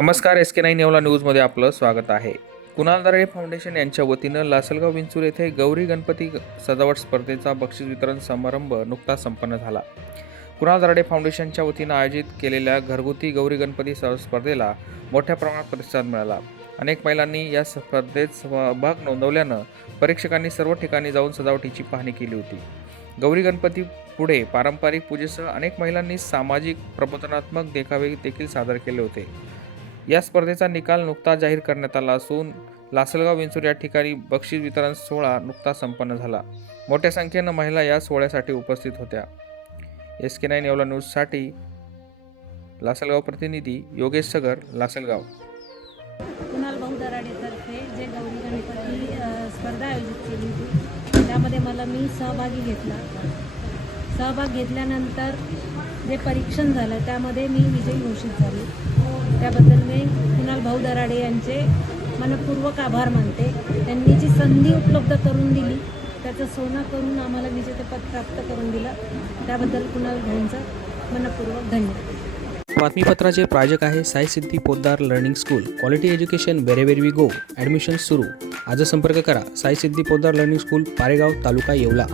नमस्कार S K nine नेवला न्यूजमध्ये आपलं स्वागत आहे. कुणाल दराडे फाउंडेशन यांच्या वतीनं लासलगाव विंचूर येथे गौरी गणपती सजावट स्पर्धेचा बक्षीस वितरण समारंभ नुकताच संपन्न झाला. कुणाल दराडे फाउंडेशनच्या वतीनं आयोजित केलेल्या घरगुती गौरी गणपती स्पर्धेला मोठ्या प्रमाणात प्रतिसाद मिळाला. अनेक महिलांनी या स्पर्धेत सहभाग नोंदवल्यानं परीक्षकांनी सर्व ठिकाणी जाऊन सजावटीची पाहणी केली होती. गौरी गणपती पुढे पारंपरिक पूजेसह अनेक महिलांनी सामाजिक प्रबोधनात्मक देखावे देखील सादर केले होते. या स्पर्धेचा निकाल नुकताच जाहीर करण्यात आला असून लासलगाव विंचूर या ठिकाणी बक्षीस वितरण सोहळा नुकताच संपन्न झाला. मोठ्या संख्येनं महिला या सोहळ्यासाठी उपस्थित होत्या. एस के नाईन एवला न्यूजसाठी लासलगाव प्रतिनिधी योगेश सगर लासलगाव. कुणाल भाऊ दराडेतर्फे जे गौरी गणपती स्पर्धा आयोजित केली होती त्यामध्ये मला मी सहभागी घेतला. सहभाग घेतल्यानंतर जे परीक्षण झालं त्यामध्ये मी विजयी घोषित झाले. त्याबद्दल मी कुणाल भाऊ दराडे यांचे मनपूर्वक आभार मानते. त्यांनी जी संधी उपलब्ध करून दिली त्याचं सोनं करून आम्हाला विजेतेपद प्राप्त करून दिलं त्याबद्दल कुणाल भाऊंचं मनपूर्वक धन्यवाद. बातमीपत्राचे प्रायोजक आहे Sai Siddhi Poddar learning school. Quality education wherever we go. Admission सुरू. आज संपर्क करा. Sai Siddhi Poddar learning school Paregaon taluka Yeola.